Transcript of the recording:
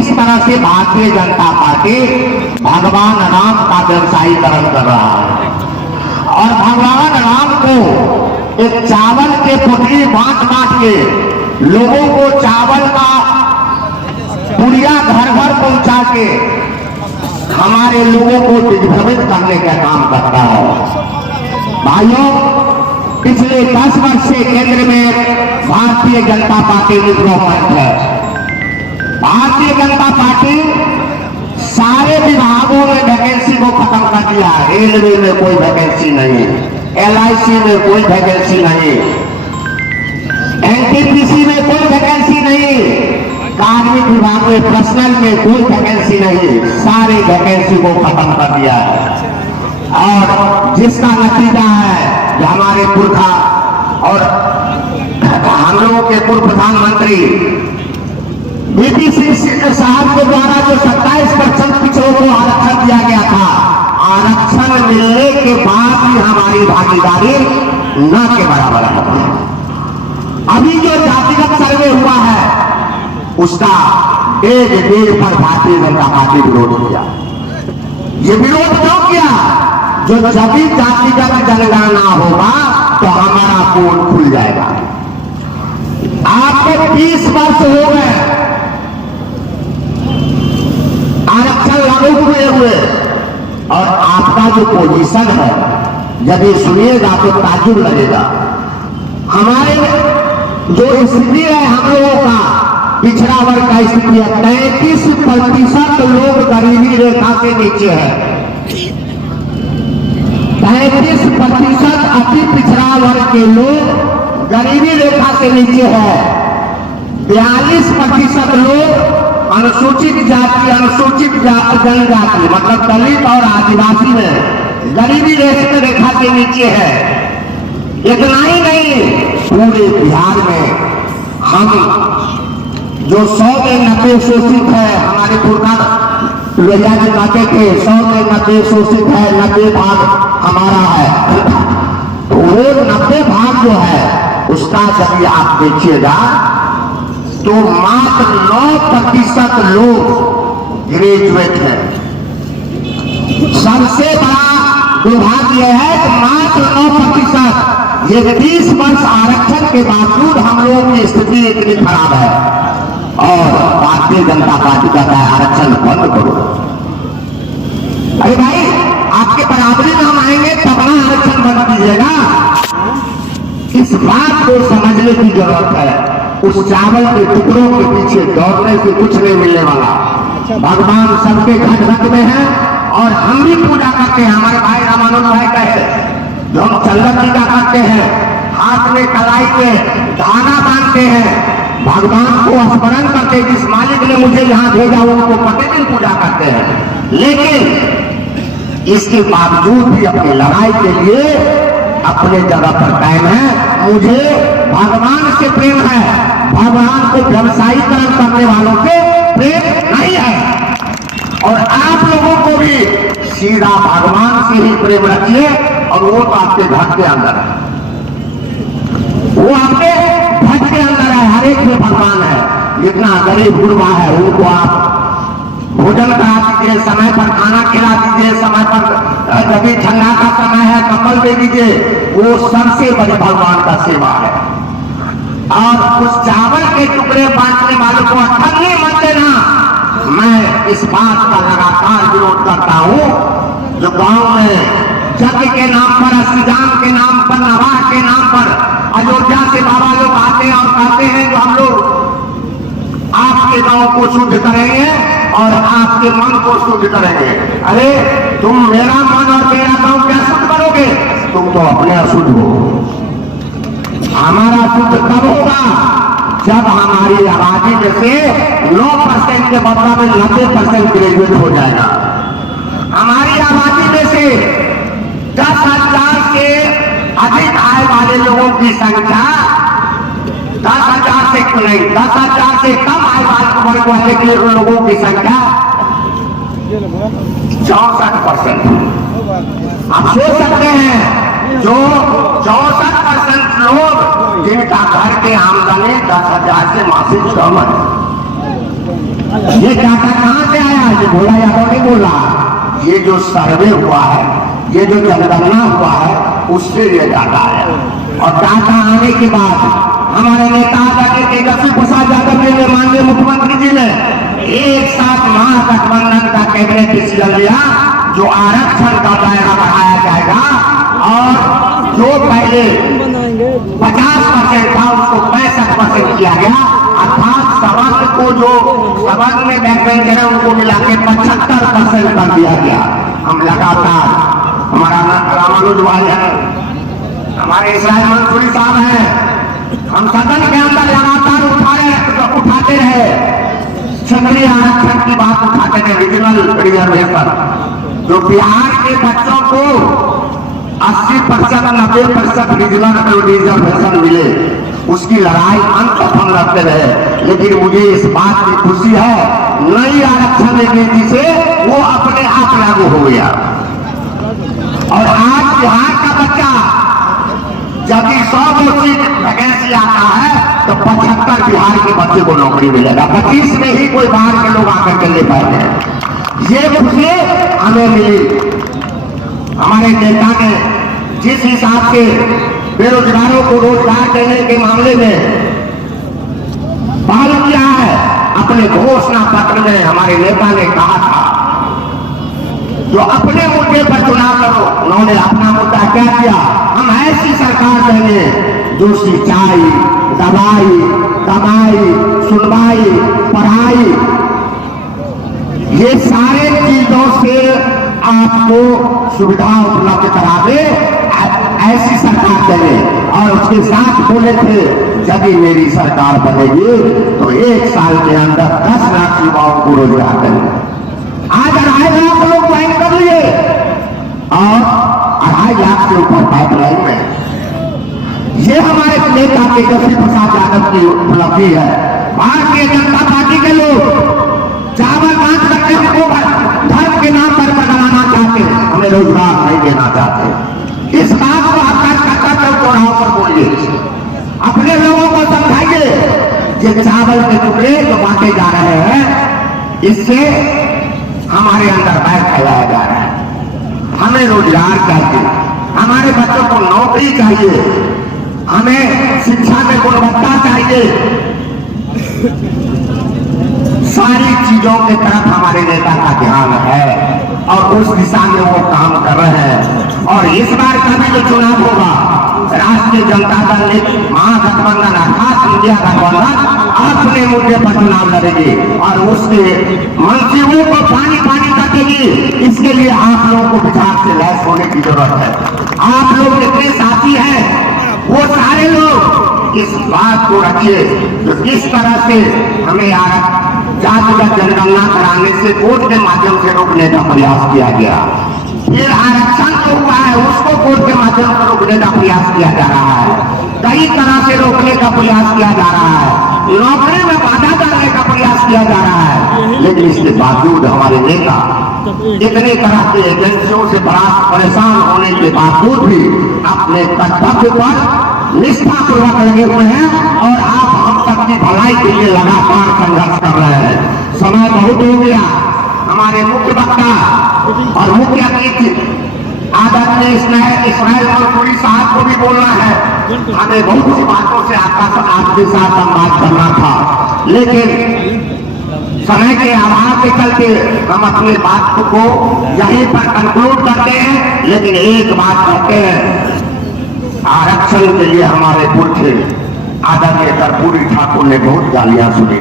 किस तरह से भारतीय जनता पार्टी भगवान राम का व्यवसायीकरण कर रहा है और भगवान राम को एक चावल के पुटली बांट के लोगों को चावल का पुड़िया घर घर पहुंचा के हमारे लोगों को दिग्भ्रमित करने का काम करता है। भाइयों, पिछले 10 वर्ष से केंद्र में भारतीय जनता पार्टी की गवर्नमेंट है। भारतीय जनता पार्टी सारे विभागों में वैकेंसी को खत्म कर दिया। रेलवे में कोई वैकेंसी नहीं, LIC में कोई वैकेंसी नहीं, NTPC में कोई वैकेंसी नहीं, कार्मिक विभाग में पर्सनल में कोई वैकेंसी नहीं, सारी वैकेंसी को खत्म कर दिया है। और जिसका नतीजा है कि हमारे पुरखा और हम लोगों के पूर्व प्रधानमंत्री VP सिंह साहब के द्वारा जो 27% पिछड़ों को आरक्षण दिया गया था, आरक्षण मिलने के बाद भी हमारी भागीदारी न के बराबर है। अभी जो जातिगत सर्वे हुआ है उसका डेढ़ पर भारतीय जनता पार्टी विरोध किया। ये विरोध क्यों किया? जो जब भी जातिगत जनगणना होगा तो हमारा पोल खुल जाएगा। आपको 30 वर्ष हो गए आरक्षण लागू हुए और आपका जो पोजीशन है, जब ये सुनिएगा तो ताज्जुब लगेगा। हमारे जो स्थिति है हम लोगों का, पिछड़ा वर्ग का स्थिति है, 33% लोग गरीबी रेखा से नीचे है। 33% अति पिछड़ा वर्ग के लोग गरीबी रेखा से नीचे है। 42% लोग अनुसूचित जाति, अनुसूचित जनजाति मतलब दलित और आदिवासी में गरीबी रेखा से नीचे है। इतना ही नहीं, पूरे बिहार में हम जो 100 में 90 शोषित है, हमारे पुरखा लोहिया जी कहते थे 100 में 90 शोषित है, 90 भाग हमारा है। वो 90 भाग जो है उसका जब आप देखिएगा तो मात्र 9% लोग ग्रेजुएट हैं। सबसे बड़ा विभाग यह है कि मात्र 9%। ये 30 वर्ष आरक्षण के बावजूद हम लोगों की स्थिति इतनी खराब है और भारतीय जनता पार्टी कहता है आरक्षण बंद करो। अरे भाई, आपके बराबरी में हम आएंगे तब ना आरक्षण बंद कीजिएगा। इस बात को समझने की जरूरत है। उस चावल के टुकड़ों के पीछे दौड़ने से कुछ नहीं मिलने वाला। भगवान सबके घर घर में है और हम भी पूजा करते हैं। हमारे भाई रामानंद भाई कहे जो हम चंदन टीका करते हैं, हाथ में कलाई पे धागा बांधते हैं, भगवान को स्मरण करते, जिस मालिक ने मुझे यहाँ भेजा उनको प्रतिदिन पूजा करते हैं। लेकिन इसके बावजूद भी अपनी लड़ाई के लिए अपने जगह पर कायम है। मुझे भगवान से प्रेम है, भगवान को व्यवसायीकरण करने वालों से प्रेम नहीं है। और आप लोगों को भी सीधा भगवान से ही प्रेम रखिए और वो तो आपके घर के अंदर है, वो आपके घर के अंदर है। हर एक में भगवान है। जितना गरीब गुरबा है उनको आप भोजन करा दीजिए, समय पर खाना खिला दीजिए, समय पर जब भी ठंडा का समय है कंबल दे दीजिए। वो सबसे बड़ी भगवान का सेवा है। और उस चावल के टुकड़े बांटने वालों को ठगने मत देना। मैं इस बात का लगातार विरोध करता हूँ जो गांव में यज्ञ के नाम पर, अष्टजाम के नाम पर, नवाह के नाम पर अयोध्या से बाबा लोग आते हैं और कहते हैं जो हम लोग आपके गांव को शुद्ध करेंगे और आपके मन को शुद्ध करेंगे। अरे तुम मेरा मन और मेरा गांव क्या शुद्ध करोगे? तुम तो अपने अशुद्ध हो। हमारा शुद्ध कब होगा? जब हमारी आबादी में से 9% के बदला में 90% ग्रेजुएट हो जाएगा। हमारी आबादी में से 10,000 से अधिक आय वाले लोगों की संख्या 10,000 से नहीं, 10,000 से कम आय वाले लोगों की संख्या 64%। आप सोच सकते हैं जो 64% लोग जिनका घर की आमदनी 10,000 से मासिक कम है, ये डाटा कहां से आया? ये भोला यादव नहीं बोला, ये जो सर्वे हुआ है, ये जो जनगणना हुआ है, उससे ये डाटा आया। और डाटा आने के बाद हमारे नेता आदरणीय तेजस्वी प्रसाद यादव ने, माननीय मुख्यमंत्री जी ने एक साथ महागठबंधन का कैबिनेट डिसीजन लिया, जो आरक्षण का दायरा बढ़ाया जाएगा और जो पहले 50% था उसको 65% किया गया, अर्थात संबंध को जो संबंध में बैकबेंचर है उनको मिला के 75% कर दिया गया। हम लगातार, हमारा रामानुज भाई है, हमारे इसराइल मंसूरी साहब हैं, हम सदन के अंदर लगातार उठाते रहे, क्षेत्रीय आरक्षण की बात उठाते रहे, रीजनल रिजर्वेशन, जो बिहार के बच्चों को 80% 90% रीजनल रिजर्वेशन मिले, उसकी लड़ाई अंत तक हम लड़ते रहे। लेकिन मुझे इस बात की खुशी है, नई आरक्षण नीति से वो अपने आप लागू हो गया। और आज बिहार का बच्चा जब 100 सीट वैकेंसी आता है तो 75 बिहार के बच्चे को नौकरी मिलेगा, 25 में ही कोई बाहर के लोग आकर के ले पाएंगे। ये खुशी हमें मिली। हमारे नेता ने जिस हिसाब से बेरोजगारों को रोजगार देने के मामले में पहल किया है, अपने घोषणा पत्र में हमारे नेता ने कहा था जो अपने मुद्दे पर चुनाव लड़ो, उन्होंने अपना मुद्दा क्या किया, हम ऐसी सरकार देंगे जो सिंचाई, दवाई, कमाई, सुनवाई, पढ़ाई, ये सारे चीजों से आपको सुविधा उपलब्ध करा दे, ऐसी सरकार देंगे। और उसके साथ बोले थे यदि मेरी सरकार बनेगी तो 1 साल के अंदर 10 लाख युवाओं को रोजगार देंगे। आज 2.5 लाख लोग ज्वाइन कर लिए और 2.5 लाख से ऊपर पाइपलाइन में। ये हमारे नेता तेजस्वी प्रसाद यादव की उपलब्धि है। भारतीय जनता पार्टी के लोग चावल बांट करके हमको धर्म के नाम पर बदलाना चाहते, हमें रोजगार नहीं देना चाहते। इस बात को हकार करकर चौराहों पर बोलिए, अपने लोगों को समझाइए ये चावल के टुकड़े जो बांटे जा रहे हैं, इससे हमारे अंदर बैर फैलाया जा रहा है। हमें रोजगार चाहिए, हमारे बच्चों को नौकरी चाहिए, हमें शिक्षा में गुणवत्ता चाहिए। सारी चीजों की तरफ हमारे नेता का ध्यान है और उस दिशा में वो काम कर रहे हैं। और इस बार का भी जो चुनाव होगा, राष्ट्रीय जनता दल ने महागठबंधन अर्थात इंडिया गठबंधन अपने मुद्दे पर चुनाव लड़ेगी और उसके मंसूबों को पानी पानी कर देगी। इसके लिए आप लोगों को विचार से लैस होने की जरूरत है। आप लोग जितने साथी हैं वो सारे लोग इस बात को रखिए तो किस तरह से हमें जातिगत जनगणना कराने से कोर्ट के माध्यम से रोकने का प्रयास किया गया, फिर आरक्षण जो हुआ है उसको कोर्ट के माध्यम से रोकने का प्रयास किया जा रहा है, कई तरह से रोकने का प्रयास किया जा रहा है, नौकरी में बाधा डालने का प्रयास किया जा रहा है। लेकिन इसके बावजूद हमारे नेता इतनी तरह की एजेंसियों से परेशान होने के बावजूद भी अपने कर्तव्य पर निष्ठापूर्वक लगे हुए हैं और आप हम सबकी भलाई के लिए लगातार संघर्ष कर रहे हैं। समय बहुत हो गया, हमारे मुख्य वक्ता और मुख्य अतिथि आदरणीय इसराइल मंसूरी साहब को भी बोलना है। हमें बहुत सी बातों से आपके साथ संवाद करना था, लेकिन समय के अभाव के चलते हम अपनी बात को यहीं पर कंक्लूड करते हैं। लेकिन एक बात कहते हैं, आरक्षण के लिए हमारे पुरखे आदरणीय कर्पूरी ठाकुर ने बहुत गालियां सुनी।